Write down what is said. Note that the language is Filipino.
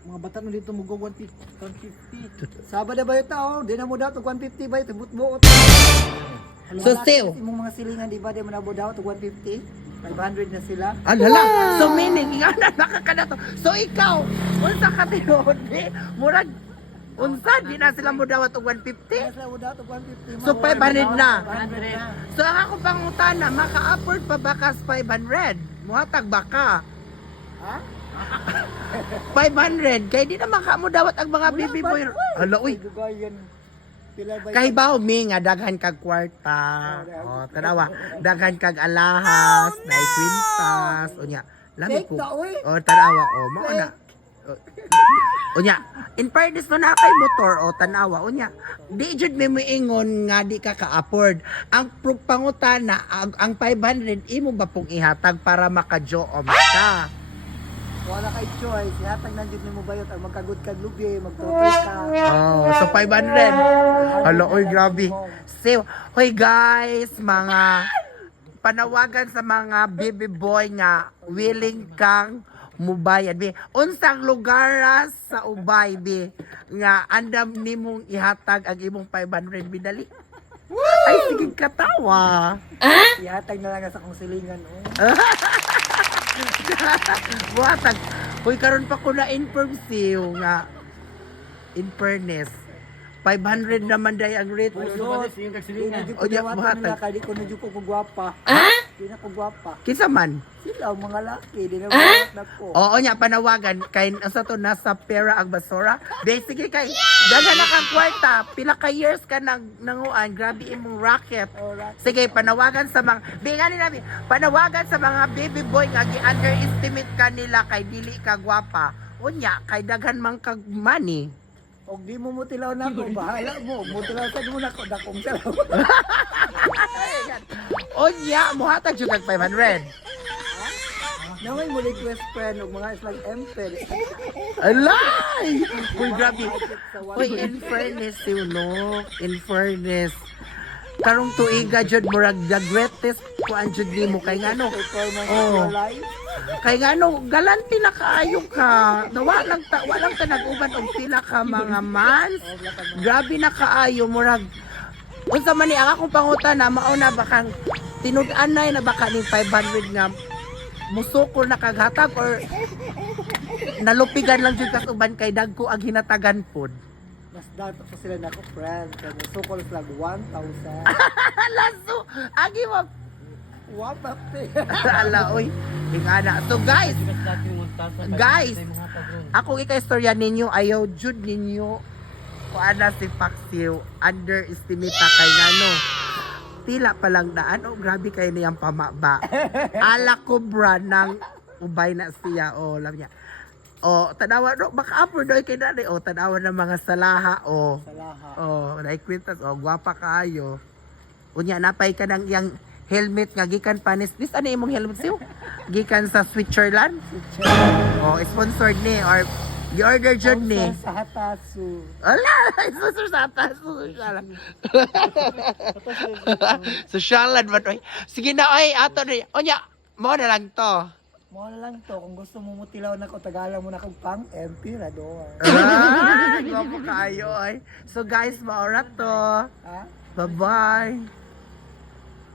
Mga bata no dito mo go 150. Sabado ba ito? Oh, di na mo daw to 150 ba ito buot. So, still. Imong mga silingan di ba di mo na mo daw to 150? 500 na sila. Ano lang? So meaning, nga na nakakana to. So ikaw, unsa ka tinuod di? Murag, unsa, di na sila mo dawat og 150? Sila mo daw to 150. So 500 na. 500 na. So ang ako pangutana, maka-afford pa ba ka sa 500? Muhatag ba ka? Ha? 500, kay di na maka mo dawat ang mga baby boy. Hala, uy. Dugayan. Pila ba? Kay baw mi nga daghan kag kwarta. Oh, tanawa, daghan kag alahas, na kwintas, unya. Lami Fake ko. na, uy. Oh, tanawa, oh, mao na. Unya, in fairness mo na kay motor o tanawa unya. Di jud mi moingon nga di ka ka-afford. Ang pangutana ang 500 imo ba pong ihatag para maka-joom ka? Wala kay choice. Hatag na jud nimo bayot ang magkagud kag lubi, magtutoy ka. Oh, so 500. Hala, oy, grabe. So, hoy guys, mga panawagan sa mga baby boy nga willing kang mubayad bi. Unsang lugar sa Ubay bi nga andam nimong ihatag ang imong 500 bidali. Ay, sige katawa. Ihatag na lang sa kong silingan. Buhatag. Hoy, karon pa ko na inform siyo nga in fairness 500 naman day ang rate. Di na jud ko O, di, diwata buhatag. nila kay di ko na jud ko gwapa. Di na ko gwapa. Kinsa man? Sila ang mga laki, di na buhat na ko. Oo nya panawagan kay asa to nasa pera ang basura. Basically kay daghan na kang kwarta, pila ka years ka nang nanguan, grabe imong racket. Alright. Sige, panawagan sa mga bingan nila, panawagan sa mga baby boy nga gi-underestimate ka nila kay dili ka gwapa. Unya kay daghan man kag money. Og di mo mutilaw na ko, bahala mo. Mutilaw sa mo na ko, dakong salaw. Unya mohatag jud kag 500. Naway mo request friend og mga islang empel. Alay! Uy, grabe. Uy, in fairness, you know, in fairness, karong tuiga jud murag the greatest kuan jud nimo kay ngano. Oh. Kay ngano galanti na kaayo ka. Walang ka nag-uban og pila ka mga months. Grabe na kaayo murag unsa man ni ang akong pangutana mao na bakang tinud-anay na baka ning 500 nga musukol na kaghatag or nalupigan lang jud kas uban kay dagko ang hinatagan pod. Mas dato pa sila nako friend. Kaya sukol sila 1,000. Laso, agi mo. Wapa pe. Ala, oy. Ingana. So guys, ako ika-istorya ninyo, ayaw jud ninyo kuana si Paxiw, underestimate ta kay ngano. Tila pa lang daan, oh grabe kayo niyang pamaba. Ala cobra ng ubay na siya, oh alam niya. Oh, tanawa no, baka upward doy kay dali, oh tanawa ng mga salaha, oh. Salaha. Oh, naikwintas, oh gwapa kaayo. Unya napay ka ng iyang helmet nga gikan panis. This ano imong helmet siyo? Gikan sa Switzerland? Oh, sponsored ni or gi-order jud ni. Sa hatasu. Ala, sponsor sa atas. Sosyalan ba to? Sige na ay ato ni. Unya, mo na lang to. Mo na lang to kung gusto mo mutilaw na ko tagalan mo na kog pang emperador. Ah, guwapo kaayo ay. So guys, maorat to. Ha? Bye-bye.